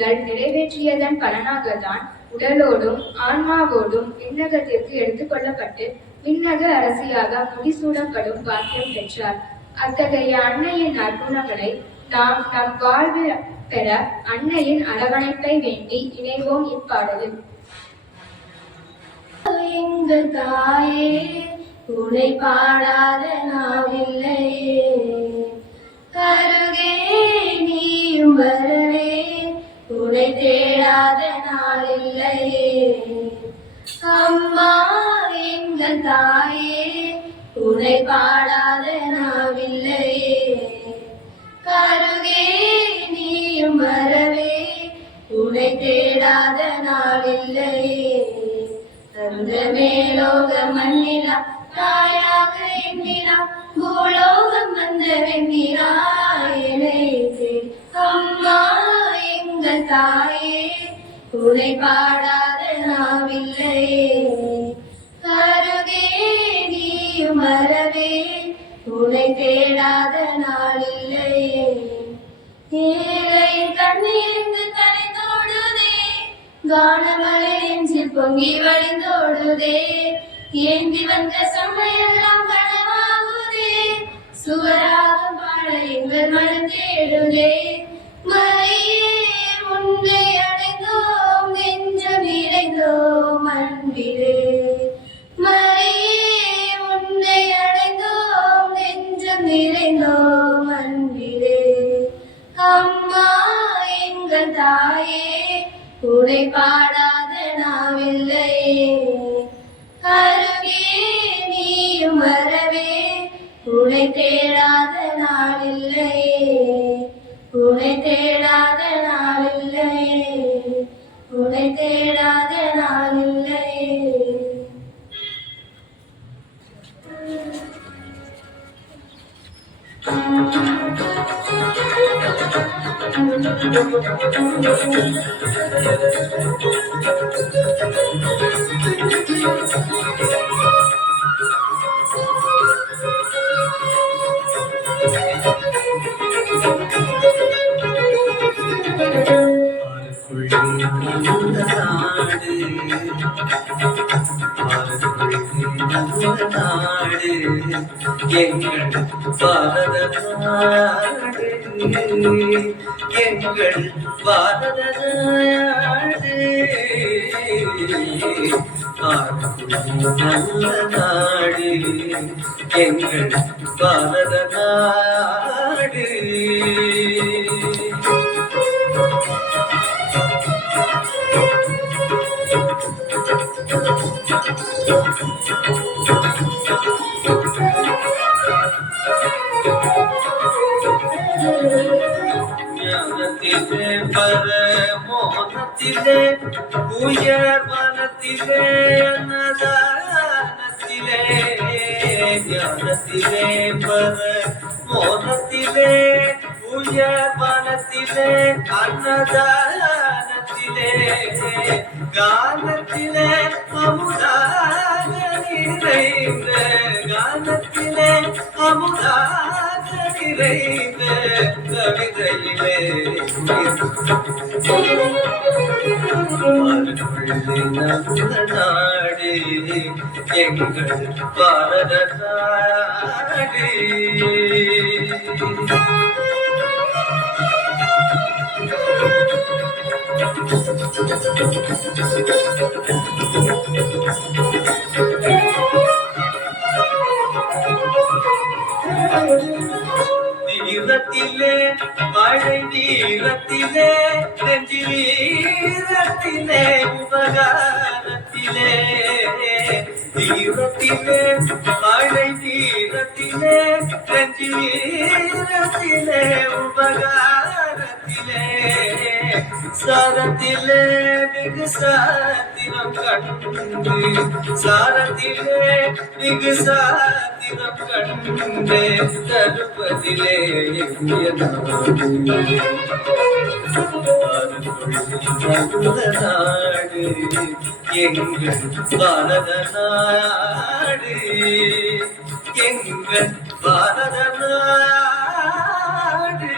வேண்டுகோள்கள் நிறைவேற்றியதன் பலனாகத்தான் உடலோடும் ஆன்மாவோடும் விண்ணகத்திற்கு எடுத்துக்கொள்ளப்பட்டு விண்ணக அரசியாக முடிசூடப்படும் பாக்கியம் பெற்றார். அத்தகைய அன்னையின் நற்குணங்களை நாம் நம் வாழ்வில் பெற அன்னையின் அரவணைப்பை வேண்டி இணைவோம் இப்பாடலில். எங்கள் தாயே, உனை பாடாத நாவில்லையே, அருகே நீயும் வரவே, உனை தேடாத நாளில்லையே. அம்மா எங்கள் தாயே, உனை பாடாத நாவில்லையே, அருகே நீயும் வரவே, உனை தேடாத நாளில்லையே. அந்த மேலோக மண்ணிலா தாயாக எண்ணிலா, பூலோகம் வந்த வெண்ணிலா என்னை தேடி. அம்மா எங்கள் தாயே, உனை பாடாத நாவில்லையே, அருகே நீயும் வரவே, உனை தேடாத நாளில்லையே. ஏழையின் கண்ணீருக்கு கரைந்தோடுதே, கானமலை நெஞ்சில் பொங்கி வழிந்தோடுதே. ஏந்தி வந்த சமையெல்லாம் கனவாகுதே, சுவராக பாட எங்கள் மனம் தேடுதே. மரியே உன்னை அடைந்தோம், நெஞ்சம் நிறைந்தோம் அன்பிலே. மரியே உன்னை அடைந்தோம், நெஞ்சம் நிறைந்தோம் அன்பிலே. அம்மா எங்கள் தாயே, உனை பாடாத நாவில்லையே, அருகே நீயும் வரவே, உனை தேடாத நாளில்லையே, உனை தேடாத நாளில்லையே, உனை தேடாத நாளில்லையே. எங்கள் பாரத நாடு, எங்கள் பாரத நாடு, நல்ல நாடு, எங்கள் பாரத நாடு. ஞானத்திலே பரமோகத்திலே, உயர் மனத்திலே, அன்னதானத்திலே. ஞானத்திலே பரமோகத்திலே, உயர் மனத்திலே, அன்னதானத்திலே. கானத்திலே அமுதாக நிறைந்த, கானத்திலே அமுதாக நிறைந்த கவிதையிலே நாடு, எங்கள் பாரத நாடு. நீரத்திலே மழை, நீரத்திலே நெஞ்சிலே உபகாரத்திலே. நீரத்திலே மழை, நீரத்திலே நெஞ்சிலே உபகாரத்திலே. சாரத்திலே மிகு சாத்திரம் கண்டு, சாரத்திலே மிகு சாத்திரம் கண்டு, தருவதிலே நாடு, எங்கள் பாரத நாடு, எங்கள் பாரத நாடு.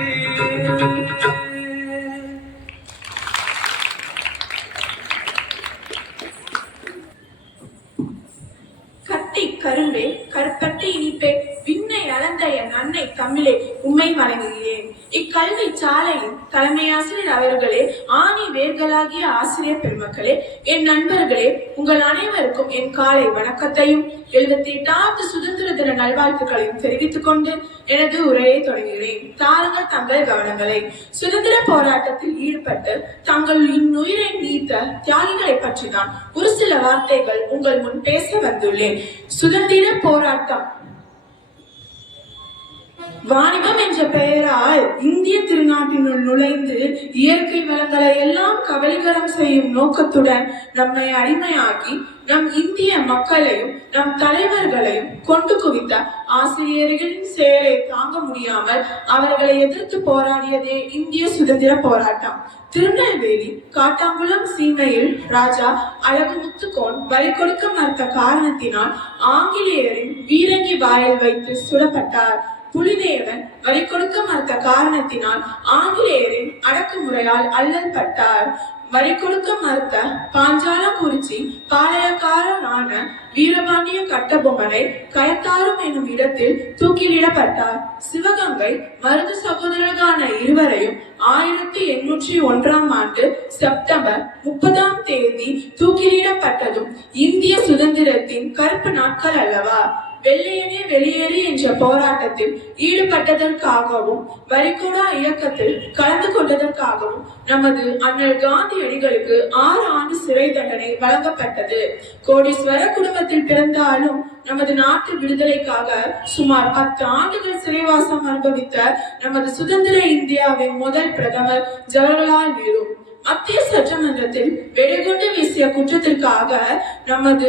கரும்பே கருப்பட்டி இனிப்பே விண்ணை அளந்த என் அன்னை தமிழே உம்மை வணங்குகிறேன். இக்கல்வி சாலையின் தலைமை ஆசிரியர் அவர்களே, ஆணி வேர்களாகிய ஆசிரியர் பெருமக்களே, என் நண்பர்களே, உங்கள் அனைவருக்கும் என் காலை வணக்கத்தையும் 78வது சுதந்திர தின நல்வாழ்த்துக்களையும் தெரிவித்துக் கொண்டு எனது உரையை தொடங்குகிறேன். தாருங்கள் தங்கள் கவனங்களை. சுதந்திர போராட்டத்தில் ஈடுபட்டு தங்கள் இன்னுயிரை நீத்த தியாகிகளை பற்றி தான் ஒரு சில வார்த்தைகள் உங்கள் முன் பேச வந்துள்ளேன். சுதந்திர போராட்டம் வாணிபம் என்ற பெயரால் இந்திய திருநாட்டினுள் நுழைந்து இயற்கை வளங்களை எல்லாம் கபலீகரம் செய்யும் நோக்கத்துடன் நம்மை அடிமையாக்கி நம் இந்திய மக்களையும் நம் தலைவர்களையும் கொண்டு குவித்த ஆசிரியர்களின் செயலை தாங்க முடியாமல் அவர்களை எதிர்த்து போராடியதே இந்திய சுதந்திர போராட்டம். திருநெல்வேலி காட்டாங்குளம் சீமையில் ராஜா அழகுமுத்துக்கோன் பலி கொடுக்க மறுத்த காரணத்தினால் ஆங்கிலேயரின் வீரங்கி வாயில் வைத்து சுடப்பட்டார். புலிதேவன் வரி கொடுக்க மறுத்த காரணத்தினால் ஆங்கிலேயரின் அடக்குமுறையால் அல்லல் பட்டார். வரி கொடுக்க மறுத்த பாஞ்சாலங்குறிச்சி பாளையக்காரரான வீரபாண்டிய கட்டபொம்மனை கயத்தாரும் என்னும் இடத்தில் தூக்கிலிடப்பட்டார். சிவகங்கை மருது சகோதரர்களான இருவரையும் 1801 செப்டம்பர் 30 தூக்கிலிடப்பட்டதும் இந்திய சுதந்திரத்தின் கருப்பு நாட்கள் அல்லவா? வெள்ளையனே வெளியேறு என்ற போராட்டத்தில் ஈடுபட்டதற்காகவும் வரிகொடா இயக்கத்தில் கலந்து கொண்டதற்காகவும் நமது அண்ணல் காந்தியடிகளுக்கு 6 ஆண்டு சிறை தண்டனை வழங்கப்பட்டது. கோடீஸ்வர குடும்பத்தில் பிறந்தாலும் நமது நாட்டு விடுதலைக்காக சுமார் 10 ஆண்டுகள் சிறைவாசம் அனுபவித்த நமது சுதந்திர இந்தியாவின் முதல் பிரதமர் ஜவஹர்லால் நேரு மத்திய சட்டமன்றத்தில் வெடிகுண்டு வீசிய குற்றத்திற்காக நமது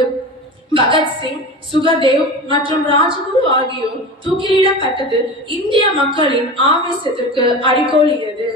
பகத்சிங், சுகதேவ் மற்றும் ராஜகுரு ஆகியோர் தூக்கிலிடப்பட்டது இந்திய மக்களின் ஆவேசத்திற்கு அடிகோலியது.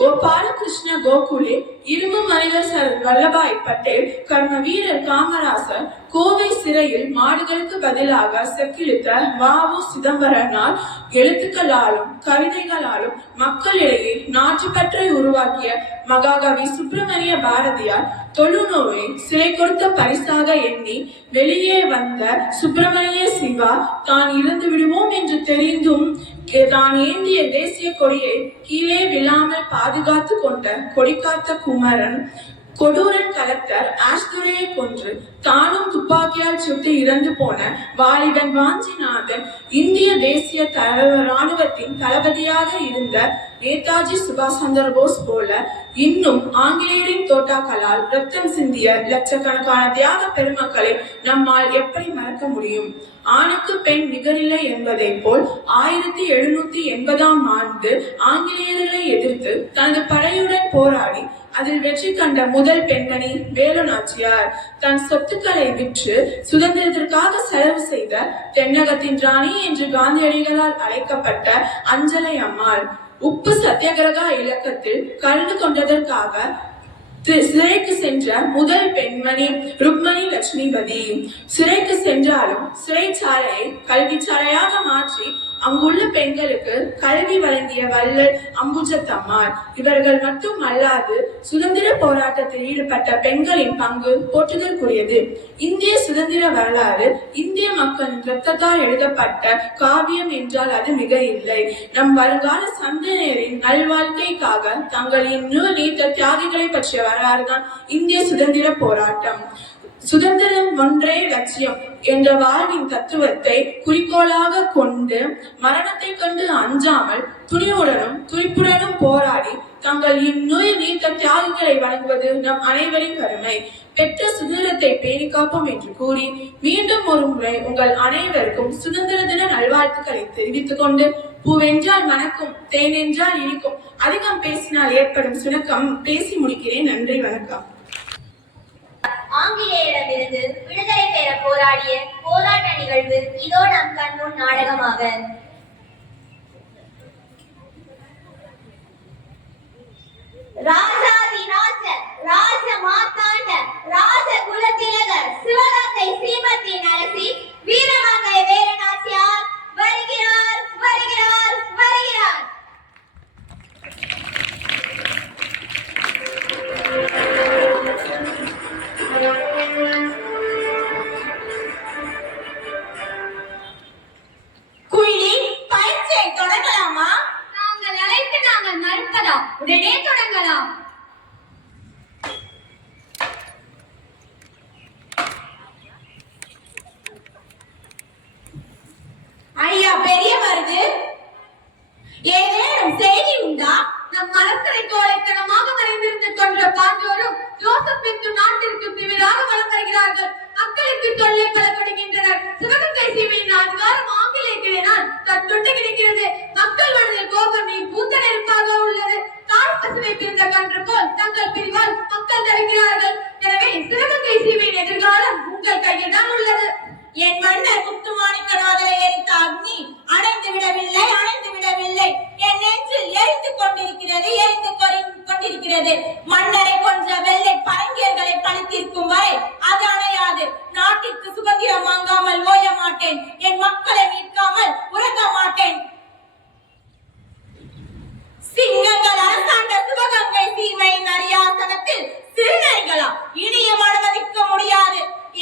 கோபாலகிருஷ்ண கோகுலே, இரும்பு மனிதர் சர்தார் வல்லபாய் பட்டேல், கர்ம வீரர் காமராசர், கோவை சிறையில் மாடுகளுக்கு பதிலாக செக்கிழுத்த வ.உ. சிதம்பரனார் எழுத்துக்களாலும் கவிதைகளாலும் மக்களிடையே நாட்டுப்பற்றை உருவாக்கிய மகாகவி சுப்பிரமணிய பாரதியார் தொழுநோயை சிறை கொடுத்த பரிசாக எண்ணி வெளியே வந்த சுப்பிரமணிய சிவா தான் இறந்து விடுவோம் என்று தெரிந்தும் தான் ஏந்திய தேசிய கொடியை கீழே விழாமல் பாதுகாத்து கொண்ட கொடிக்காத்த குமரன், கொடூரன் கலெக்டர் ஆஷ்துரையை கொன்று தானும் துப்பாக்கியால் சுட்டு இறந்து போன வாலிபன் வாஞ்சிநாதன், இந்திய தேசிய ராணுவத்தின் தளபதியாக இருந்த நேதாஜி சுபாஷ் சந்திர போஸ் போல இன்னும் ஆங்கிலேயரின் தோட்டாக்களால் ரத்தம் சிந்திய லட்சக்கணக்கான தியாக பெருமக்களை நம்மால் எப்படி மறக்க முடியும்? ஆணுக்கு பெண் நிகரில்லை என்பதை போல் 1780 ஆங்கிலேயர்களை எதிர்த்து தனது படையுடன் போராடி அதில் வெற்றி கண்ட முதல் பெண்மணி வேலு நாச்சியார். தன் சொத்துக்களை விற்று சுதந்திரத்திற்காக செலவு செய்த தென்னகத்தின் ராணி என்று காந்தியடிகளால் அழைக்கப்பட்ட அஞ்சலை அம்மாள். உப்பு சத்தியாகிரக இயக்கத்தில் கலந்து கொண்டதற்காக சிறைக்கு சென்ற முதல் பெண்மணி ருக்மணி லட்சுமிபதி. சிறைக்கு சென்றாலும் சிறைச்சாலையை கல்விச்சாலையாக மாற்றி அங்குள்ள பெண்களுக்கு கல்வி வழங்கிய வள்ளல் அம்புஜத்தம்மாள். இவர்கள் மட்டும் அல்லாது சுதந்திர போராட்டத்தில் ஈடுபட்ட பெண்களின் பங்கு போற்றுதற்குரியது. இந்திய சுதந்திர வரலாறு இந்திய மக்களின் இரத்தத்தால் எழுதப்பட்ட காவியம் என்றால் அது மிக இல்லை. நம் வருங்கால சந்ததியினரின் நல்வாழ்க்கைக்காக தங்களின் நீத்த தியாகிகளை பற்றிய வரலாறு தான் இந்திய சுதந்திர போராட்டம். சுதந்திரம் ஒன்றே லட்சியம் என்ற வாழ்வின் தத்துவத்தை குறிக்கோளாக கொண்டு மரணத்தை கண்டு அஞ்சாமல் துணிவுடனும் துடிப்புடனும் போராடி தங்கள் இன்னுயிர் நீத்த தியாகிகளை வழங்குவது நம் அனைவரின் கடமை. பெற்ற சுதந்திரத்தை பேணி காப்போம் என்று கூறி மீண்டும் ஒரு முறை உங்கள் அனைவருக்கும் சுதந்திர தின நல்வாழ்த்துக்களை தெரிவித்துக் கொண்டு, பூவென்றால் மணக்கும், தேன் என்றால் இனிக்கும், அதிகம் பேசினால் ஏற்படும் சுணக்கம் பேசி முடிக்கிறேன். நன்றி, வணக்கம். ஆங்கிலேயரிடமிருந்து விடுதலை பெற போராடிய போராட்ட நிகழ்வு இதோ நம் கண்முன் நாடகமாக. ராஜாதி ராஜ ராஜ மாத்தாண்ட ராஜ குலத்திலக சிவகங்கை சீமத்தின் அரசி வீரமங்கை வேலு நாச்சியார் வருகிறார் வருகிறார் வருகிறார். தங்கள் பிரிவால் மக்கள் தவிக்கிறார்கள். எனவே சிவகங்கை சீமையின் எதிர்காலம் உங்கள் கையில் தான் உள்ளது. என் மன்னர் முத்துமாணிக்கநாதரை எரித்த அக்னி அணைந்து விடவில்லை. என் நெஞ்சில் எரிந்து கொண்டிருக்கிறது. மன்னரை கொன்ற வெள்ளை பரங்கியர்களை பழித்திருக்கும் வரை அது அணையாது. நாட்டிற்கு சுதந்திரம் வாங்காமல் ஓய மாட்டேன். என் மக்களை மீட்காமல் உறங்க மாட்டேன். சிங்கங்கள் அரசாண்ட சிவகங்கை சீமையின் அரியாசனத்தில் சிறுநரிகளா இனியும் அனுமதிக்க முடியாது.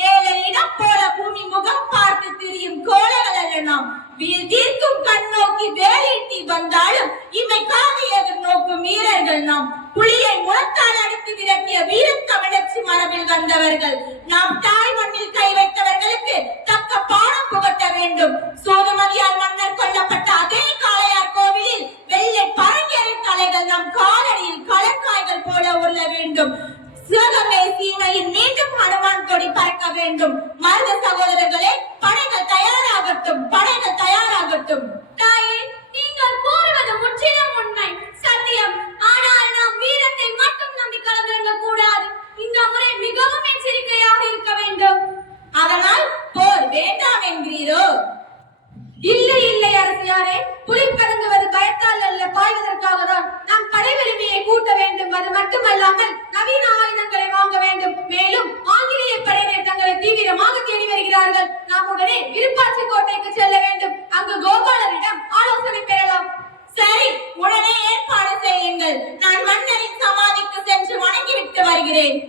ஏழனிடம் போல பூமி முகம் பார்த்து திரியும் கோலங்கள் அல்ல நாம். வீல் தீர்க்கும் கண் நோக்கி வேலீட்டி வந்தாலும் இவை காதை எதிர்நோக்கும் வீரர்கள் நாம். புலியை முழத்தால் அடித்து விரட்டிய வீரத்தமிழச்சி மரபில் வந்தவர்கள் நாம். தாய் மண்ணில் கை வைத்தவர்களுக்கு தக்க பாடம் புகட்ட வேண்டும். சோதுமதியால் மன்னர் கொல்லப்பட்ட அதே காளையார் கோவிலில் வெள்ளை பரங்கியரின் தலைகள் நம் காலடியில் கலக்காய்கள் போல உள்ள வேண்டும். சிவகங்கை சீமையில் மீண்டும் ஹனுமான் கொடி பறக்க வேண்டும். மருத சகோதரர்களே, படைகள் தயாராகட்டும். தாயே, நீங்கள் கூறுவது முற்றிலும் உண்மை, சத்தியம். ஆனால் நாம் வீரத்தை மட்டும் நம்பி களமிறங்க கூடாது. இந்த முறை மிகவும் எச்சரிக்கையாக இருக்க வேண்டும். அதனால் போர் வேண்டாம் என்கிறீரோ? இல்லை அரசியாரே, புலி பதுங்குவது பயத்தால் அல்ல, பாய்வதற்காக தான். நாம் படை வலிமையை கூட்ட வேண்டும். அது மட்டுமல்லாமல் நவீன ஆயுதங்களை வாங்க வேண்டும். மேலும் ஆங்கிலேய படையினர் தங்களை தீவிரமாக தேடி வருகிறார்கள். நாம் உடனே விருப்பாட்சி கோட்டைக்கு செல்ல வேண்டும். அங்கு கோபாலரிடம் ஆலோசனை பெறலாம். சரி, உடனே ஏற்பாடு செய்யுங்கள். நான் மன்னரின் சமாதிக்கு சென்று வணங்கிவிட்டு வருகிறேன்.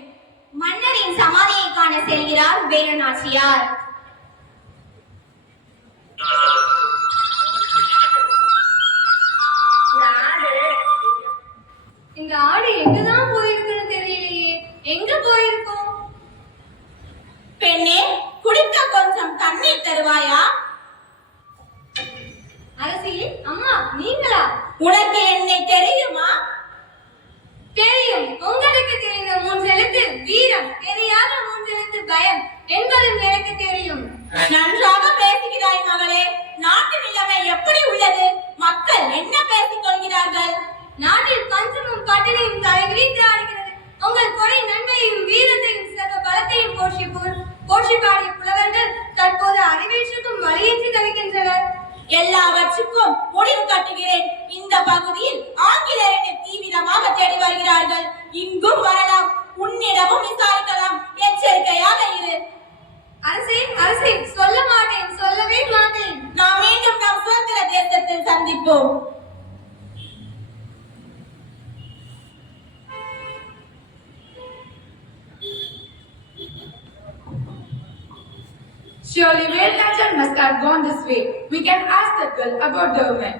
மன்னரின் சமாதியை காண செல்கிறார் வேலுநாச்சியார். இந்த ஆடு எங்கதான் போயிருக்குன்னு தெரியலையே. எங்க போயிருக்கோம்? பெண்ணே, குடிக்க கொஞ்சம் தண்ணீர் தருவாயா? அரசி, அம்மா நீங்களா? உனக்கு என்னை தெரியுமா? தெரியும். உங்களுக்கு தெரிந்த 3 எழுத்து வீரம், தெரியாத 3 எழுத்து பயம் என்பதும் எனக்கு தெரியும். நன்றாக பேசுகிறாய் மகளே. நாட்டு நிலைமை எப்படி உள்ளது? மக்கள் என்ன பேசிக் கொள்கிறார்கள்? நாட்டில் பஞ்சமும் பட்டினியும் தலைவிரித்து ஆடுகிறது. உங்கள் கொடை நன்மையையும் வீரத்தையும் சர்வ பலத்தையும் போற்றி பாடிய புலவர்கள் தற்போது அறிவேற்றுக்கும் வழியின்றி தவிக்கின்றனர். எல்லாவற்றுக்கும் முடிவு கட்டுகிறேன். இந்த பகுதியில் ஆங்கிலேயரை தீவிரமாக தேடி வருகிறார்கள். இங்கும் வரலாம். உன்னிடமும் விசாரிக்கலாம். எச்சரிக்கையாக இரு. அரசே, சொல்ல மாட்டேன், சொல்லவே மாட்டேன். நாம் மீண்டும் நம் சுதந்திர தேசத்தில் சந்திப்போம். Surely Velnajan must have gone this way. We can ask that girl about the woman.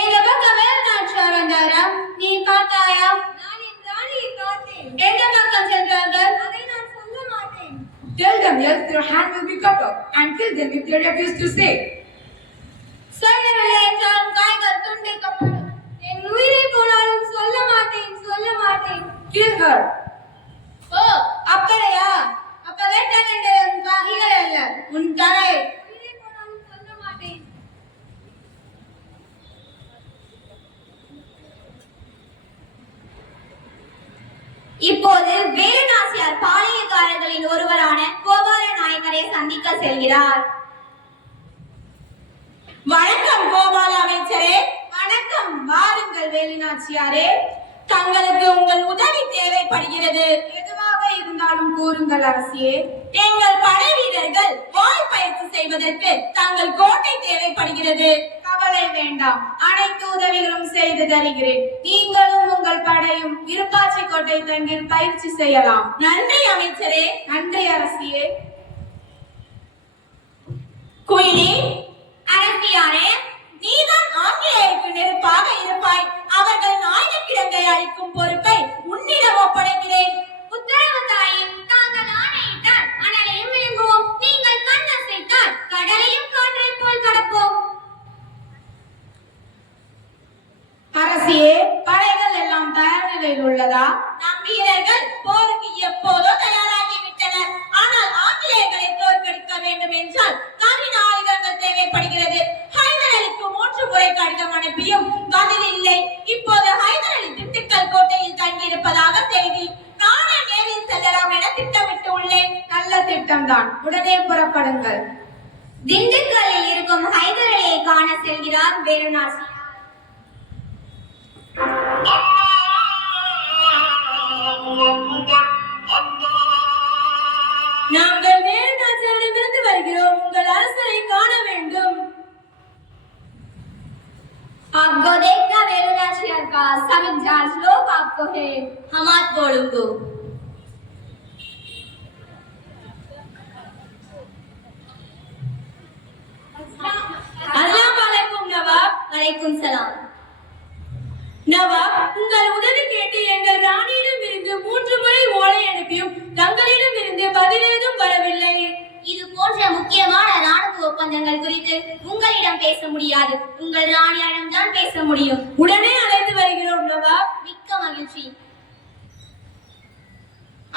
இந்த பக்கம் வேலுநாச்சியார் வந்தாரா? நீ பார்த்தாயா? நான் என் ராணியை பார்த்தேன். எந்த பக்கம் சென்றார்கள்? அதை நான் சொல்ல மாட்டேன். Tell them else their hand will be cut off and kill them if they refuse to say. சொல்லவில்லை என்றால் காய்கள் துண்டிக்கப்படும். என் உயிரை போனாலும் சொல்ல மாட்டேன். Kill her. ஓ, அப்படியா? அப்ப வேட்ட வேண்டியவன் காய்கள் அல்ல, உன் தலை. உயிரை போனாலும் சொல்ல மாட்டேன். இப்போது வேலுநாச்சியார் பாளையக்காரர்களின் ஒருவரான கோபால நாயக்கரை சந்திக்க செல்கிறார். வணக்கம் கோபால அமைச்சரே. வணக்கம். வாருங்கள் வேலுநாச்சியாரே. தங்களுக்கு உங்கள் உதவி தேவைப்படுகிறது. எதுவாக இருந்தாலும் கூறுங்கள் அரசியே. எங்கள் படை வீரர்கள் வாள் பயிற்சி செய்வதற்கு தங்கள் கோட்டை தேவைப்படுகிறது. கவலை வேண்டாம், அனைத்து உதவிகளும் செய்து தருகிறேன். நீங்களும் உங்கள் படையும் விருப்பாச்சி கோட்டை தங்கில் பயிற்சி செய்யலாம். நன்றி அமைச்சரே. நன்றி அரசியே. குயிலி, அரசியாரே, நீதான் ஆங்கிலேயருக்கு நெருப்பாக இருப்பாய். அவர்கள் ஆயுத கிடங்கை அழிக்கும் பொறுப்பை உன்னிடம் ஒப்படைக்கிறேன். உத்தரவு தாயே. தாங்கள் ஆணையிட்டால் அனலையும் விழுங்குவோம். நீங்கள் கண்ணசைத்தால் கடலையும் காற்றை போல் கடப்போம். அரசியே, படைகள் எல்லாம் தயார் நிலையில் உள்ளதா? நம் வீரர்கள் போருக்கு எப்போதோ தயாராகிவிட்டனர். ஆனால் ஆங்கிலேயர்களை தோற்கடிக்க வேண்டும் என்றால் நவீன ஆயுதங்கள் தேவைப்படுகிறது. ஹைதர் அலிக்கு 3 முறை கடிதம் அனுப்பியும் பதில் இல்லை. இப்போது ஹைதர் அலி திண்டுக்கல் திட்டம்தான். உடனே புறப்படுங்கள். திண்டுக்கல்லில் இருக்கும் ஹைதர் அலியை காண செல்கிறார் வேலுநாச்சியார். நாங்கள் வேலுநாச்சியாரிடமிருந்து வருகிறோம். உங்கள் அரசரை காண வேண்டும். आपको देखना वेलुनाचियार का सब इंचार्ज लोग आपको है हम आप बोलूंगो அஸ்ஸலாமு அலைக்கும் நவாப். வலைக்கும் சலாம். நவாப், உங்கள் உதவி கேட்டு எங்கள் ராணியிடம் இருந்து 3 முறை ஓலை அனுப்பியும் தங்களிடம் இருந்து பதிலேதும் வரவில்லை. இது போன்ற முக்கியமான ராணுவ ஒப்பந்தங்கள் குறித்து உங்களிடம் பேச முடியாது. உங்கள் ராணியிடம் தான் பேச முடியும். உடனே அழைத்து வருகிறோம் நவாப். மிக்க மகிழ்ச்சி.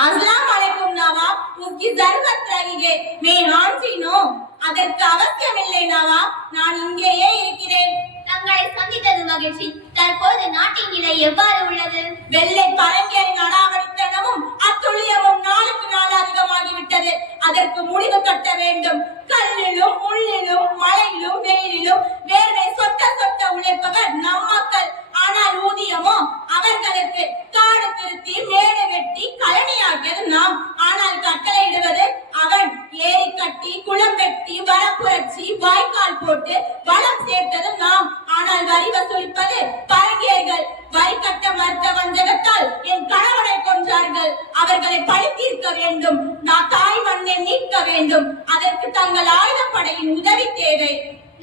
अस्सलाम वालेकुम नवाब, उसकी जरूरत रही है. मैं हांसी नो. அதற்கு அவசியமில்லை நவாப், நான் இங்கேயே இருக்கிறேன். தங்களை சந்தித்தது மகிழ்ச்சி. தற்போது நாட்டின் நிலை எவ்வாறு உள்ளது? வெள்ளை பரங்கியரின் அடாவடித்தனமும் அத்துழியமும் நாளுக்கு நாள் அதிகமாகிவிட்டது. அதற்கு முடிவு கட்ட வேண்டும். கல்லிலும் முள்ளிலும் மழையிலும் வெயிலிலும் வேர்வை சொட்ட சொட்ட உழைப்பவர் நம் மக்கள். ஆனால் ஊதியமோ அவர்களுக்கு. காடு திருத்தி மேடு வெட்டி கழனியாக்கியது நாம். ஆனால் கட்டளையிடுவது அவன். ஏரி கட்டி குளம் வெட்டி வரப்புரட்சி வாய்க்கால் போட்டு வளம் சேர்த்தது நாம். ஆனால் வரி வசூலிப்பது பரங்கியர்கள். வரி கட்ட மறுத்த வஞ்சகத்தால் என் கணவனை கொன்றார்கள். அவர்களை பழி தீர்க்க வேண்டும். நான் தாய் மண்ணை மீட்க வேண்டும். அதற்கு தங்கள் ஆயுதப்படையின் உதவி தேவை.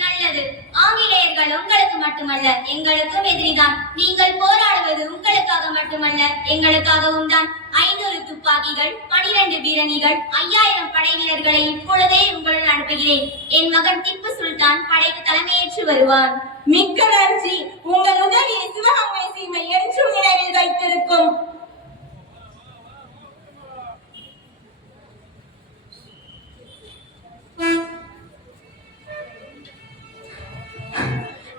நல்லது. ஆங்கிலேயர்கள் உங்களுக்கு மட்டுமல்ல எங்களுக்கும் எதிரிதான். நீங்கள் போராடுவது உங்களுக்காக மட்டுமல்ல எங்களுக்காகவும் தான். 500 துப்பாக்கிகள், 12 பீரங்கிகள், 5000 படை வீரர்களை இப்பொழுதே உங்களுடன் அனுப்புகிறேன். என் மகன் திப்பு சுல்தான் படைக்கு தலைமையேற்று வருவான். மிக்க நன்றி. உங்கள் உதவியை சிவகங்கை சீமை என்றும் நினைவில் வைத்திருக்கும்.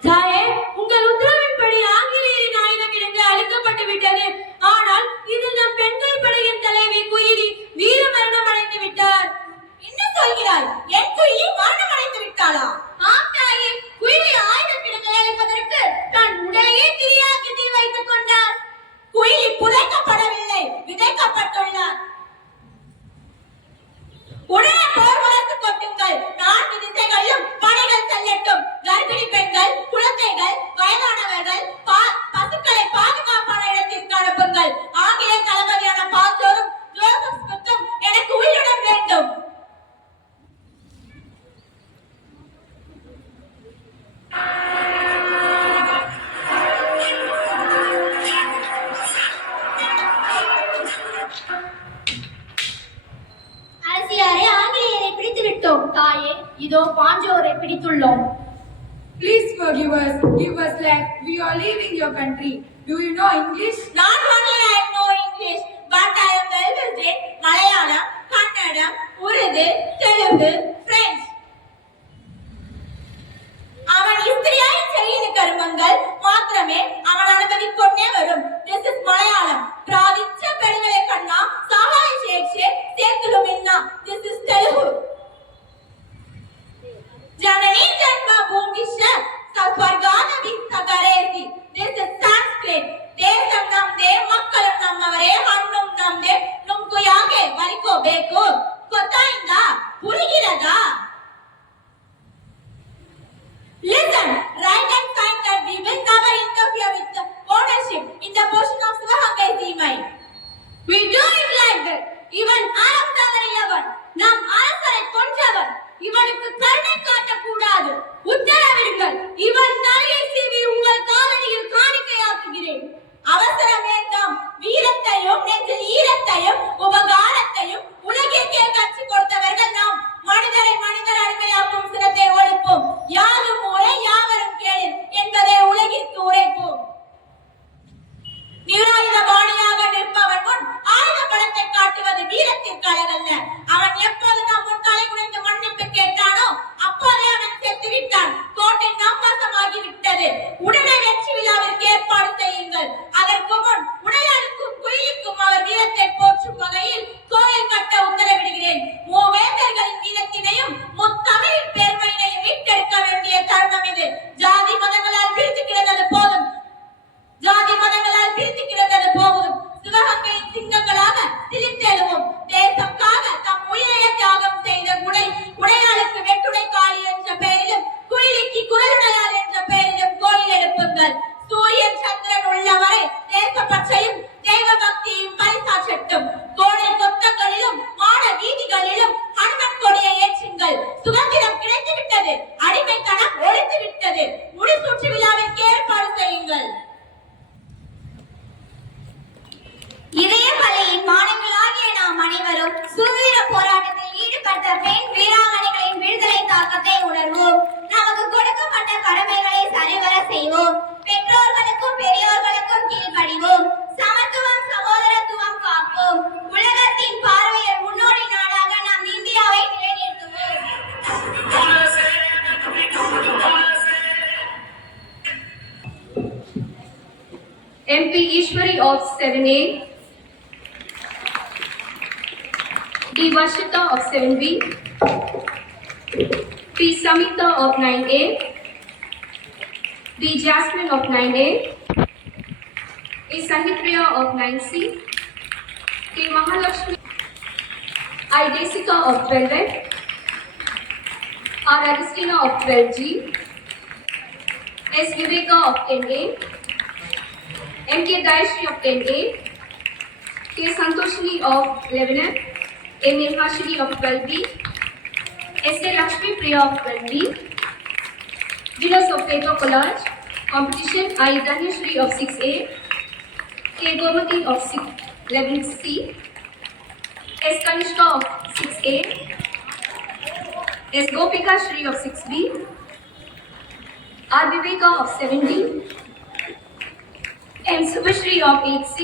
தாயே, உங்கள் உத்தரவின்படி ஆங்கிலேயரின் ஆயுத கிடங்கு அழிக்கப்பட்டு விட்டது. ஆனால் இதில் நம் பெண்கள் படையின் தலைவி குயிலி வீர மரணம் அடைந்து விட்டார். என்ன சொல்கிறாய்? என் குயிலி மரணம் அடைந்து விட்டாளா? ஆம் தாயே, குயிலி ஆயுத கிடங்களை அழிப்பதற்கு தன் உடலையே திரியாக்கி தீ வைத்துக் கொண்டார். குயிலி புதைக்கப்படவில்லை, விதைக்கப்பட்டுள்ளார். உடனே போர் வளர்த்து கொட்டுங்கள். 4 திசைகளிலும் படைகள் செல்லட்டும். கர்ப்பிணி பெண்கள், குழந்தைகள், வயதானவர்கள், பசுக்களை பாதுகாப்பான இடத்திற்கு அனுப்புங்கள். ஆங்கிலேய தளபதியான பாத்தோரும் ஜோசப் ஸ்மித்தும் எனக்கு உயிருடன் வேண்டும். அரசியாரே, ஆங்கிலேயரை பிடித்து விட்டோம். தாயே, இதோ பாஞ்சோரை பிடித்துள்ளோம். Please forgive us. Give us life. We are leaving your country. Do you know English? Not only I know English, but I am well versed in Malayalam, Kannadam, Urdu, Telugu, French. அவன் இஸ்திரியாய் செய்த கர்மங்கள் மாத்திரமே அவன் அனுபவிக்கொண்டே வரும். This is Malayalam. பிராதிச்ச பெண்களை கண்ணா சகாய சேக்ஷே சேத்துலு மின்னா. This is Telugu. Janani Janma பூமிஷ ஸ்வர்கான விஸ்தகரேசி. This is Sanskrit. தேசம் நம்தே, மக்களும் நம்மவரே, ಹಣ್ಣುம் ನಮ್ದೆ, ನಮ್ಗೂ ಯಾಕೆ ಬರಿಕೋಬೇಕು? ಗೊತ್ತಾಯ್ತಾ? புரிகிறதா? Listen, write and sign that we will never interfere with the ownership in the portion of Sivahangai Seemai. We do it like that. இவன் அறம் தவறியவன், நம் அரசரை கொன்றவன். இவனுக்கு கருணை காட்டக்கூடாது. உத்தரவிடுங்கள். இவன் தலையை சீவி உங்கள் காலடியில் காணிக்கையாக்குகிறேன். அவசரம் வேண்டாம். வீரத்தையும் நெஞ்சில் ஈரத்தையும் உபகாரத்தையும் உலகில் அனைவரும் சுதந்திர போராட்டத்தில் ஈடுபட்ட பெண் வீராங்கனைகளின் விடுதலை தாக்கத்தை உணர்வோம். நமக்கு கொடுக்கப்பட்ட கடமைகளை சரிவர செய்வோம். பெற்றோர்களுக்கும் பெரியோர்களுக்கும் கீழ்ப்படிவோம். சமத்துவம் சகோதரத்துவம் காப்போம். உலகத்தின் பார்வையில் முன்னோடி நாடாக நாம் இந்தியாவை நிலைநிறுத்துவோம். MP Ishwari of 7A, D Varshita of 7B, P Samita of 9A, D Jasmine of 9A, A Sahitriya of 9C, K Mahalakshmi, I Desika of 12F, R Agustina of 12G, S Viveka of 10A, M.K. Gayatri of 10A, K. Santoshini of 11F, A. Nirmashini of 12B, S.A. Lakshmi Priya of 12B. Winners of paper collage competition: I. Dhanashri of 6A, K. Gomati of 11C, S. Kanishka of 6A, S. Gopika Shri of 6B, R. Viveka of 7D, M. Subhashri of 8C,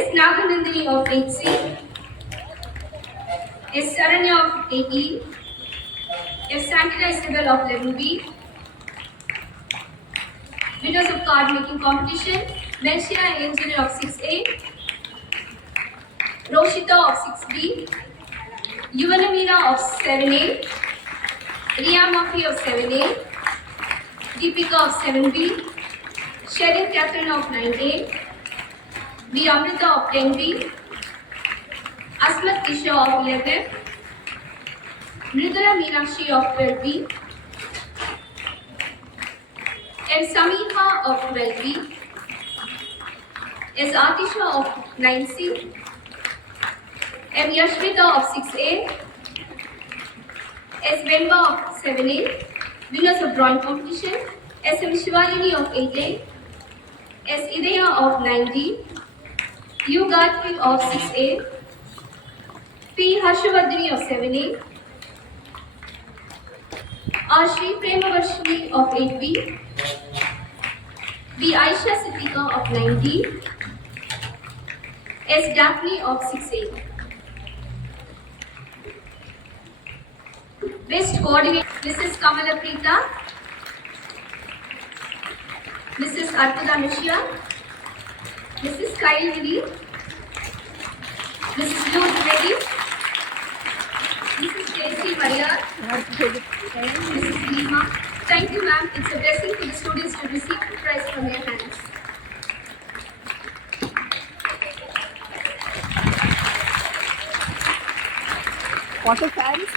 S. Naganandini of 8C, S. Saranya of 8E, S. Santana Isabel of 11B. Winners of card making competition: Melchia Angel of 6A, Roshita of 6B, Yuvanamina of 7A, Riya Mafi of 7A, Deepika of 7B, Sherin Catherine of 9A, B. Amrita of 10B, Asmat Isha of 11, Mridula Meenakshi of 12B, M. Samiha of 12B, S. Atisha of 9C, M. Yashvita of 6A, S. Bemba of 7A. Winners of drawing competition: S. M. Shivalini of 8A, S. Idaya of 9D, U. Gayatri of 6A, P. Harshavardhani of 7A, R. Shri Premavarshini of 8B, B. Aisha Siddika of 9D, S. Daphne of 6A. Best coordinator: Mrs. Kamala Preeta, Mrs. Arpita Mishra, Mrs. Kyle Reddy, Mrs. Lou Reddy, Mrs. J.C. Maria, Mrs. Lima. Thank you, ma'am. It's a blessing for the students to receive the prize from your hands. Water fans.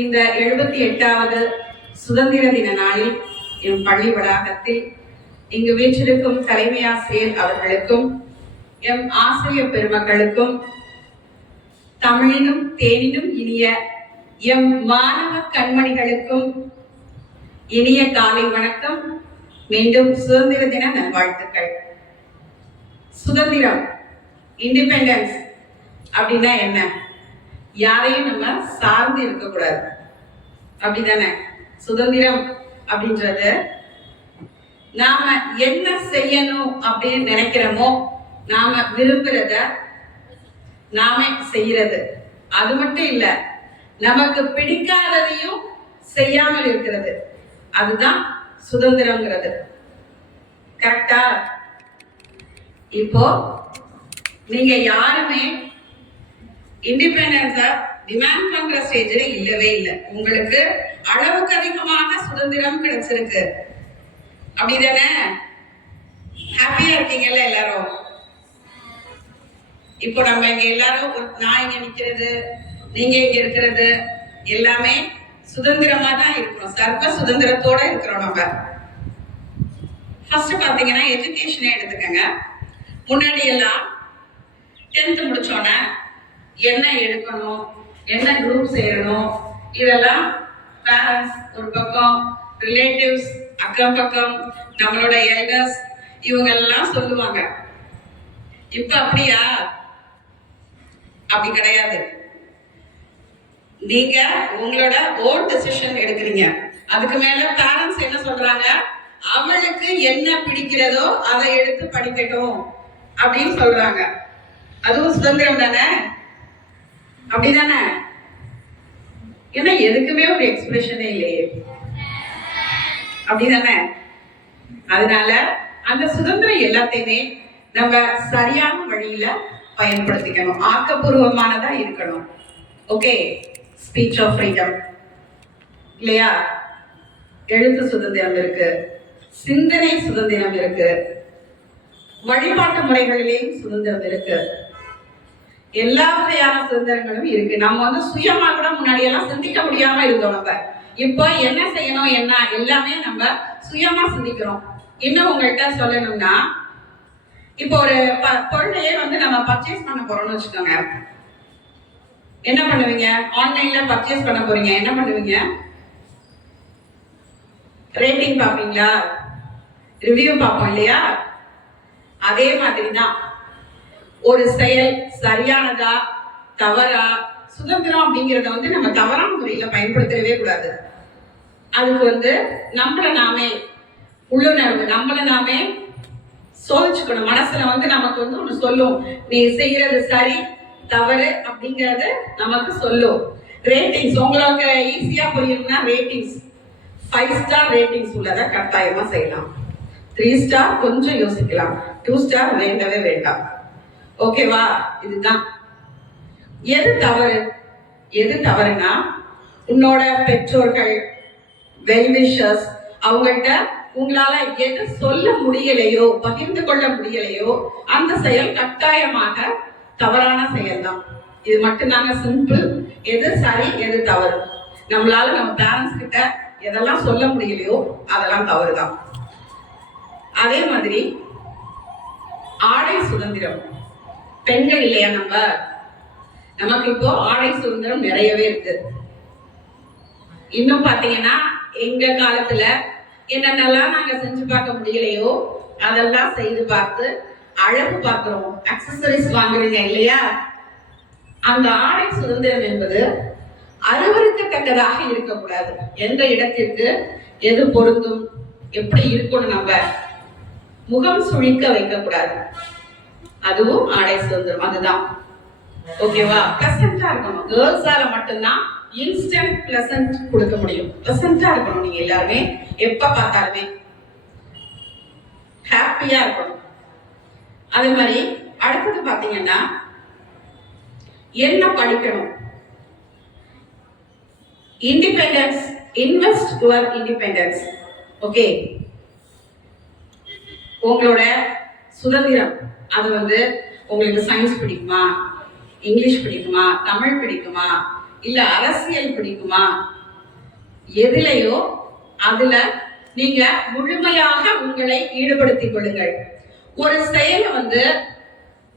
இந்த 78வது சுதந்திர தின நாளில் M பள்ளி வளாகத்தில் இங்கு வீற்றிருக்கும் தலைமை ஆசிரியர் அவர்களுக்கும் எம் ஆசிரியர் பெருமக்களுக்கும் தமிழினும் தேனினும் இனிய எம் மாணவ கண்மணிகளுக்கும் இனிய காலை வணக்கம். மீண்டும் சுதந்திர தின நல்வாழ்த்துக்கள். சுதந்திரம், இண்டிபெண்டன்ஸ் அப்படின்னா என்ன? யாரையும் நம்ம சார்ந்து இருக்கக்கூடாது, அப்படிதானே? சுதந்திரம் அப்படின்றது நாம என்ன செய்யணும் அப்படின்னு நினைக்கிறோமோ, நாம விரும்புறத நாம செய்யறது. அது மட்டும் இல்ல, நமக்கு பிடிக்காததையும் செய்யாமல் இருக்கிறது. அதுதான் சுதந்திரம்ங்கிறது. கரெக்டா? இப்போ நீங்க யாருமே இண்டிபெண்டன்ஸா டிமாண்ட் பண்ற ஸ்டேஜ்ல இல்லவே இல்லை. உங்களுக்கு அளவுக்கு அதிகமான சுதந்திரம் கிடைச்சிருக்கு, அப்படிதானே? ஹாப்பியா இருக்கீங்கல்ல எல்லாரும்? இப்போ நம்ம இங்க எல்லாரும், நான் இங்க நிக்கிறது, நீங்க இங்க இருக்கிறது எல்லாமே சுதந்திரமா தான் இருக்கிறோம், சர்வ சுதந்திரத்தோட இருக்கிறோம். நம்ம ஃபர்ஸ்ட் பாத்தீங்கன்னா எஜுகேஷனே எடுத்துக்கங்க. முன்னாடி எல்லாம் 10th முடிச்சோன்னே என்ன எடுக்கணும், என்ன குரூப் சேரணும், இதெல்லாம் பேரண்ட்ஸ் ஒரு பக்கம், ரிலேட்டிவ்ஸ் அக்கம் பக்கம், நம்மளோட எல்டர்ஸ் இவங்க எல்லாம் சொல்லுவாங்க. இப்ப அப்படியா? அப்படி கிடையாது. நீங்க உங்களோட ஓன் டெசிஷன் எடுக்கிறீங்க. அதுக்கு மேல பேரண்ட்ஸ் என்ன சொல்றாங்க? அவளுக்கு என்ன பிடிக்கிறதோ அதை எடுத்து படிக்கட்டும் அப்படின்னு சொல்றாங்க. அதுவும் சுதந்திரம் தானே? அப்படிதானே? ஏன்னா எதுக்குமே ஒரு எக்ஸ்பிரஷனே இல்லையே, அப்படிதானே? அதனால அந்த சுதந்திரம் எல்லாத்தையுமே நம்ம சரியான வழியில பயன்படுத்திக்கணும், ஆக்கப்பூர்வமானதா இருக்கணும். ஓகே, ஸ்பீச் ஆஃப் ஃப்ரீடம் இல்லையா? எழுத்து சுதந்திரம் இருக்கு, சிந்தனை சுதந்திரம் இருக்கு, வழிபாட்டு முறைகளிலேயும் சுதந்திரம் இருக்கு, எல்லா வகையான சுதந்திரங்களும் இருக்கு. நம்ம வந்து சுயமா கூட முன்னாடி எல்லாம் சிந்திக்க முடியாம இருந்தோம். நம்ம இப்போ என்ன செய்யணும், என்ன எல்லாமே நம்ம சுயமா சிந்திக்கிறோம். இன்னும் உங்கள்கிட்ட சொல்லணும்னா, இப்போ ஒரு பொருளையே வந்து நம்ம பர்ச்சேஸ் பண்ண போறோம்னு வச்சுக்கோங்க. என்ன பண்ணுவீங்க? ஆன்லைன்ல பர்ச்சேஸ் பண்ண போறீங்க, என்ன பண்ணுவீங்க? ரேட்டிங் பார்ப்பீங்களா? ரிவ்யூ பார்ப்போம் இல்லையா? அதே மாதிரி தான் ஒரு செயல் சரியானதா தவறா, சுதந்திரம் அப்படிங்கிறத வந்து நம்ம தவறான முறையில பயன்படுத்தவே கூடாது. அதுக்கு வந்து நம்மள நாமே உள்ளுணர்வு, நம்மள நாமே சோதிச்சுக்கணும். மனசுல வந்து நமக்கு வந்து ஒண்ணு சொல்லும், நீ செய்யறது சரி தவறு அப்படிங்கறது நமக்கு சொல்லும். ரேட்டிங்ஸ் உங்களுக்கு ஈஸியா புரியணும்னா ரேட்டிங்ஸ் 5 ஸ்டார் ரேட்டிங்ஸ் உள்ளதை கட்டாயமா செய்யலாம். 3 ஸ்டார் கொஞ்சம் யோசிக்கலாம், 2 ஸ்டார் வேண்டவே வேண்டாம். ஓகேவா? இதுதான். எது தவறு? எது தவறுனா, உன்னோட பெற்றோர்கள், வெல்விஷர்ஸ் அவங்கள்ட்ட உங்களால எது சொல்ல முடியலையோ, பகிர்ந்து கொள்ள முடியலையோ, அந்த செயல் கட்டாயமாக தவறான செயல் தான். இது மட்டும்தாங்க சிம்பிள். எது சரி எது தவறு. நம்மளால நம்ம பேரண்ட்ஸ் கிட்ட எதெல்லாம் சொல்ல முடியலையோ அதெல்லாம் தவறுதான். அதே மாதிரி ஆடை சுதந்திரம், பெண்கள் இல்லையா நம்ம, நமக்கு இப்போ ஆடை சுதந்திரம் நிறையவே இருக்கு. இன்னும் பாத்தீங்கன்னா எங்க காலத்துல என்னென்னலாம் நாங்க செஞ்சு பார்க்க முடியலையோ அதெல்லாம் செய்து பார்த்து அழகு பார்க்கிறோம், அக்சசரிஸ் வாங்குறீங்க இல்லையா? அந்த ஆடை சுதந்திரம் என்பது அருவருக்கத்தக்கதாக இருக்கக்கூடாது. எந்த இடத்திற்கு எது பொருந்தும், எப்படி இருக்கணும், நம்ம முகம் சுழிக்க வைக்க கூடாது. அதுவும் ஆடை சுதந்திரம். அதுதான். ஓகேவா? பிளசண்டா இருக்கணும். கேர்ள்ஸால மட்டும்தான் இன்ஸ்டன்ட் பிளசன்ட் கொடுக்க முடியும். பிளசண்டா இருக்கணும். நீங்க எல்லாருமே எப்ப பார்த்தாலுமே ஹாப்பியா இருக்கணும். அதே மாதிரி அடுத்தது பாத்தீங்கன்னா என்ன படிக்கணும்? Independence, invest your independence. Okay, உங்களோட சுதந்திரம் அது வந்து உங்களுக்கு சயின்ஸ் பிடிக்குமா, இங்கிலீஷ் பிடிக்குமா, தமிழ் பிடிக்குமா, இல்ல அரசியல் பிடிக்குமா, எதுலையோ அதுல நீங்க முழுமையாக உங்களை ஈடுபடுத்திக் கொள்ளுங்கள். ஒரு செயலை வந்து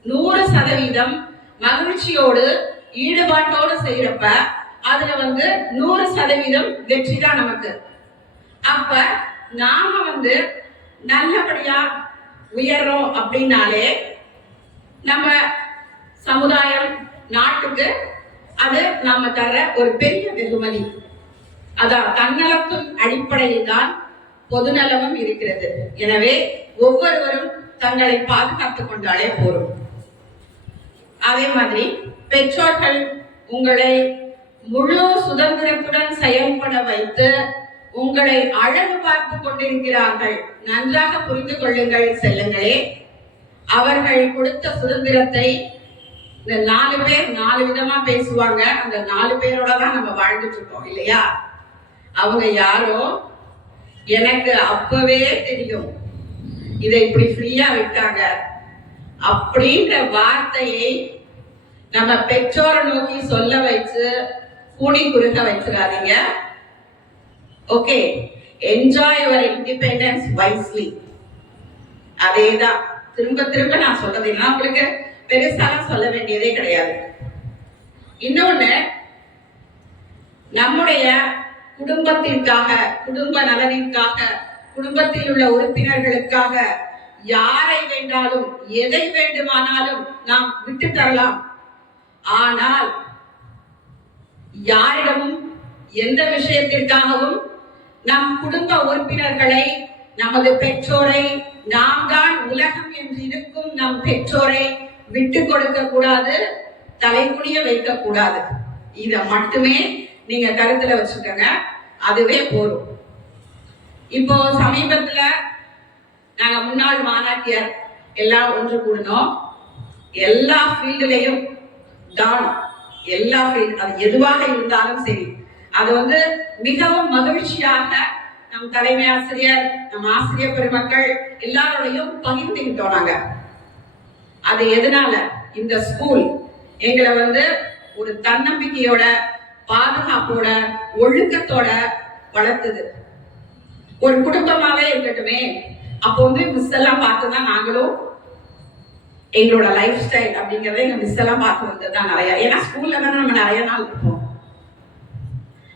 100% மகிழ்ச்சியோடு ஈடுபாட்டோடு செய்யறப்ப அதுல வந்து 100% வெற்றி தான் நமக்கு. அப்ப நாம வந்து நல்லபடியா உயர்றோம் அப்படின்னாலே நம்ம சமுதாயம், நாட்டுக்கு அது நாம தர ஒரு பெரிய வெகுமதி. அதான் தன்னலத்தின் அடிப்படையில் தான் பொதுநலமும் இருக்கிறது. எனவே ஒவ்வொருவரும் தங்களை பாதுகாத்துக் கொண்டாலே போதும். அதே மாதிரி பெற்றோர்கள் உங்களை முழு சுதந்திரத்துடன் செயல்பட வைத்து உங்களை அழகு பார்த்து கொண்டிருக்கிறார்கள். நன்றாக புரிந்து கொள்ளுங்கள் செல்லுங்களே. அவர்கள் கொடுத்த சுதந்திரத்தை இந்த 4 பேர் 4 விதமா பேசுவாங்க. அந்த 4 பேரோட தான் நம்ம வாழ்ந்துட்டு இருக்கோம் இல்லையா? அவங்க யாரோ எனக்கு அப்பவே தெரியும், இதை இப்படி ஃப்ரீயா விட்டாங்க அப்படின்ற வார்த்தையை நம்ம பெற்றோரை நோக்கி சொல்ல வச்சு கூடி குறுக்க வச்சிடாதீங்க. Okay, enjoy your independence wisely. அதேதான் திரும்ப திரும்ப நான் சொல்றது இல்லை, உங்களுக்கு பெருசாலாம் சொல்ல வேண்டியதே கிடையாது. இன்னொன்னு, நம்முடைய குடும்பத்திற்காக, குடும்ப நலனிற்காக, குடும்பத்தில் உள்ள உறுப்பினர்களுக்காக யாரை வேண்டாலும் எதை வேண்டுமானாலும் நாம் விட்டு தரலாம். ஆனால் யாரிடமும் எந்த விஷயத்திற்காகவும் நம் குடும்ப உறுப்பினர்களை, நமது பெற்றோரை, நாம் தான் உலகம் என்று இருக்கும் நம் பெற்றோரை விட்டு கொடுக்க கூடாது, தலைகுனிய வைக்க கூடாது. இத மட்டுமே நீங்க கருத்துல வச்சுக்கோங்க, அதுவே போதும். இப்போ சமீபத்துல நாங்க முன்னாள் மாணாக்கியர் எல்லாம் ஒன்று கூடணும். எல்லா ஃபீல்டுலையும் தான், எல்லா ஃபீல்டு அது எதுவாக இருந்தாலும் சரி, அது வந்து மிகவும் மகிழ்ச்சியாக நம் தலைமை ஆசிரியர், நம் ஆசிரியர் பெருமக்கள் எல்லாரோடையும் பகிர்ந்துக்கிட்டோம். நாங்க அது எதனால, இந்த ஸ்கூல் எங்களை வந்து ஒரு தன்னம்பிக்கையோட, பாதுகாப்போட, ஒழுக்கத்தோட வளர்த்தது. ஒரு குடும்பமாவே இருக்கட்டுமே. அப்போ வந்து மிஸ் எல்லாம் பார்த்துதான் நாங்களும் எங்களோட லைஃப் ஸ்டைல் அப்படிங்கறத எங்க மிஸ் எல்லாம் பார்த்து வந்ததுதான் நிறைய. ஏன்னா ஸ்கூல்ல தானே நம்ம நிறைய நாள் இருப்போம்.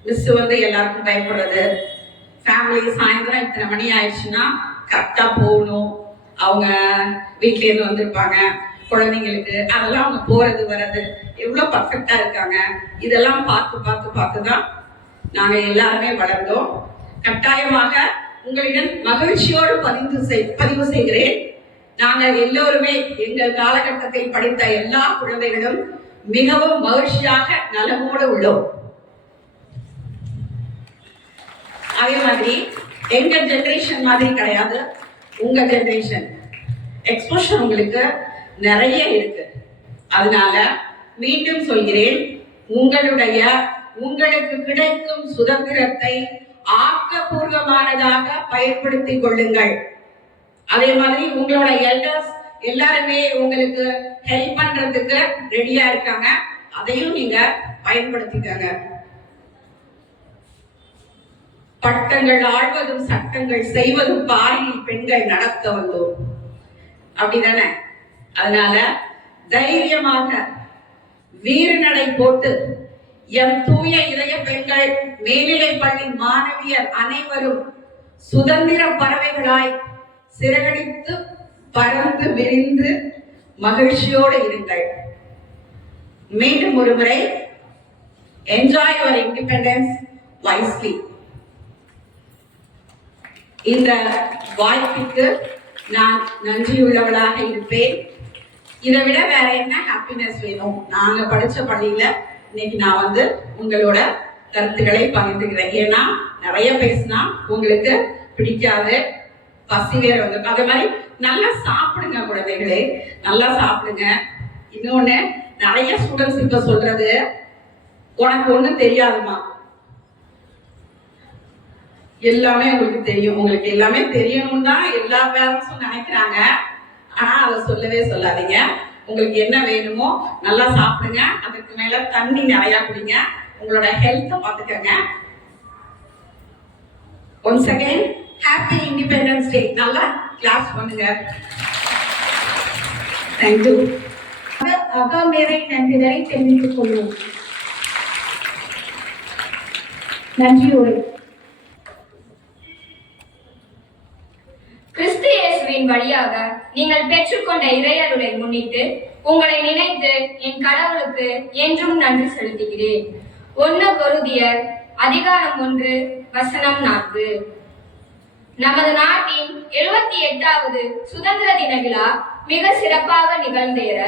மிஸ் வந்து எல்லாருக்கும் பயப்படுறது, ஃபேமிலி சாயந்தரம் இத்தனை மணி ஆயிடுச்சுன்னா கரெக்டா போகணும், அவங்க வீட்ல இருந்து வந்திருப்பாங்க, குழந்தைங்களுக்கு அதெல்லாம் அவங்க போறது வர்றது எவ்வளவு பர்ஃபெக்டா இருக்காங்க, இதெல்லாம் பார்த்து பார்த்து பார்த்து தான் நாங்க எல்லாருமே வளர்ந்தோம். கட்டாயமாக உங்களிடம் மகிழ்ச்சியோடு பதிவு செய்கிறேன். நாங்கள் எல்லோருமே எங்கள் காலகட்டத்தில் படித்த எல்லா குழந்தைகளும் மிகவும் மகிழ்ச்சியாக நலமோடு உள்ளோம். அதே மாதிரி எங்க ஜெனரேஷன் மாதிரி கிடையாது, உங்க ஜெனரேஷன் எக்ஸ்போஷர் உங்களுக்கு நிறைய இருக்கு. அதனால மீண்டும் சொல்கிறேன், உங்களுக்கு கிடைக்கும் சுதந்திரத்தை ஆக்கப்பூர்வமானதாக பயன்படுத்திக் கொள்ளுங்கள். அதே மாதிரி உங்களோட எல்டர்ஸ் எல்லாருமே உங்களுக்கு ஹெல்ப் பண்றதுக்கு ரெடியா இருக்காங்க, அதையும் நீங்க பயன்படுத்திக்கங்க. பட்டங்கள் ஆழ்வதும் சட்டங்கள் செய்வதும் பாரியில் பெண்கள் நடத்த வந்தோம், அப்படிதானே? அதனால தைரியமாக வீரநடை போட்டு எம் தூய இதய பெண்கள், மேல்நிலை பள்ளி மாணவியர் அனைவரும் சுதந்திர பறவைகளாய் சிறகடித்து பறந்து விரிந்து மகிழ்ச்சியோடு இருங்கள். மீண்டும் ஒரு முறை என்ஜாய் யுவர் இண்டிபெண்டன்ஸ் வைஸ்லி. இந்த வாய்ப்புக்கு நான் நன்றியுள்ளவளாக இருப்பேன். இதை விட வேற என்ன ஹாப்பினஸ் வேணும்? நாங்க படிச்ச பள்ளியில இன்னைக்கு நான் வந்து உங்களோட கருத்துக்களை பகிர்ந்துக்கிறேன். ஏன்னா நிறைய பேசினா உங்களுக்கு பிடிக்காது, பசி வேற வந்து. அதே மாதிரி நல்லா சாப்பிடுங்க குழந்தைகளே, நல்லா சாப்பிடுங்க. இன்னொன்னு, நிறைய ஸ்டூடெண்ட்ஸ் இப்ப சொல்றது, உனக்கு ஒண்ணும் தெரியாதுமா, எல்லாமே உங்களுக்கு தெரியும். உங்களுக்கு எல்லாமே தெரியணும் தான் எல்லா பேரண்ட்ஸும் நினைக்கிறாங்க. ஆனா அதை சொல்லவே சொல்லாதீங்க. உங்களுக்கு என்ன வேணுமோ நல்லா சாப்பிடுங்க, அதுக்கு மேல தண்ணி நிறைய குடிங்க, உங்களோட ஹெல்த்தை பார்த்துக்கங்க. Once again happy independence day. நல்லா கிளாஸ் பண்ணுங்க. தேங்க்யூ. அகமேரை நன்றிகளை தெரிவித்துக் கொள்வோம். நன்றியோடு கிறிஸ்து இயேசுவின் வழியாக நீங்கள் பெற்றுக்கொண்ட இறையருளை முன்னிட்டு உங்களை நினைத்து என் கடவுளுக்கு என்றும் நன்றி செலுத்துகிறேன். 1 கொரிந்தியர் அதிகாரம் 1 வசனம் 4. நமது நாட்டின் 78வது சுதந்திர தின விழா மிக சிறப்பாக நிகழ்ந்தேற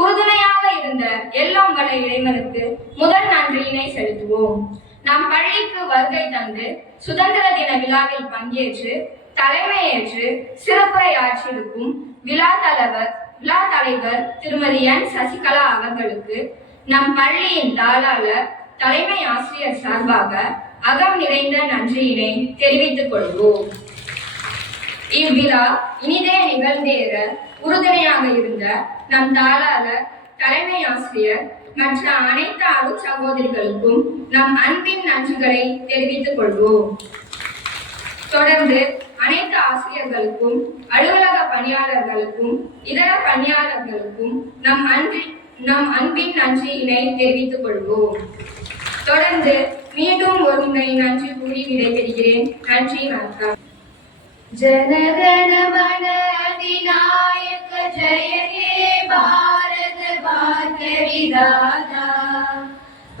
உறுதுணையாக இருந்த எல்லாம் வல்ல இறைவனுக்கு முதல் நன்றியினை செலுத்துவோம். நம் பள்ளிக்கு வருகை தந்து சுதந்திர தின விழாவில் பங்கேற்று தலைமையேற்று சிறப்புரை ஆற்றியிருக்கும் விழா தலைவர் திருமதி என் சசிகலா அவர்களுக்கு நம் பள்ளியின் தாளாளர் தலைமை ஆசிரியர் சார்பாக அகம் நிறைந்த நன்றியினை தெரிவித்துக் கொள்வோம். இவ்விழா இனிதே நிகழ்ந்தேற உறுதுணையாக இருந்த நம் தாளாளர் தலைமை ஆசிரியர் மற்ற அனைத்து அருட் சகோதரிகளுக்கும் நம் அன்பின் நன்றிகளை தெரிவித்துக் கொள்வோம். தொடர்ந்து அனைத்து ஆசிரியர்களுக்கும், அலுவலக பணியாளர்களுக்கும், இதர பணியாளர்களுக்கும் நம் அன்பின் நன்றியினை தெரிவித்துக் கொள்வோம். தொடர்ந்து மீண்டும் ஒரு முறை நன்றி கூறி விடைபெறுகிறேன். நன்றி, வணக்கம். जनगण मन अधिनायक जय हे भारत भाग्य विधाता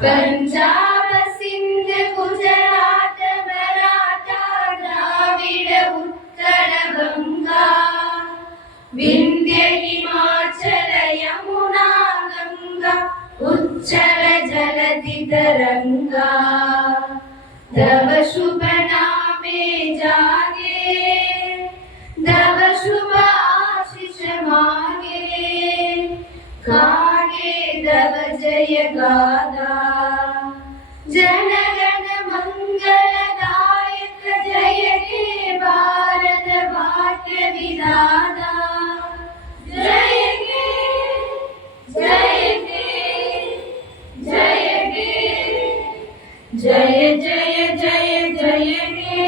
पंजाब सिंध गुजरात मराठा द्राविड उत्कल गंगा विंध्य हिमाचल यमुना गंगा उच्चल जलधि तरंगा तव शुभ नामे जागे तव शुभ आशीष मांगे गागे तव जय गादा जनगण मंगलदायक जय हे भारत भाग्य विधाता जय हे जय हे जय हे जय जय जय जय हे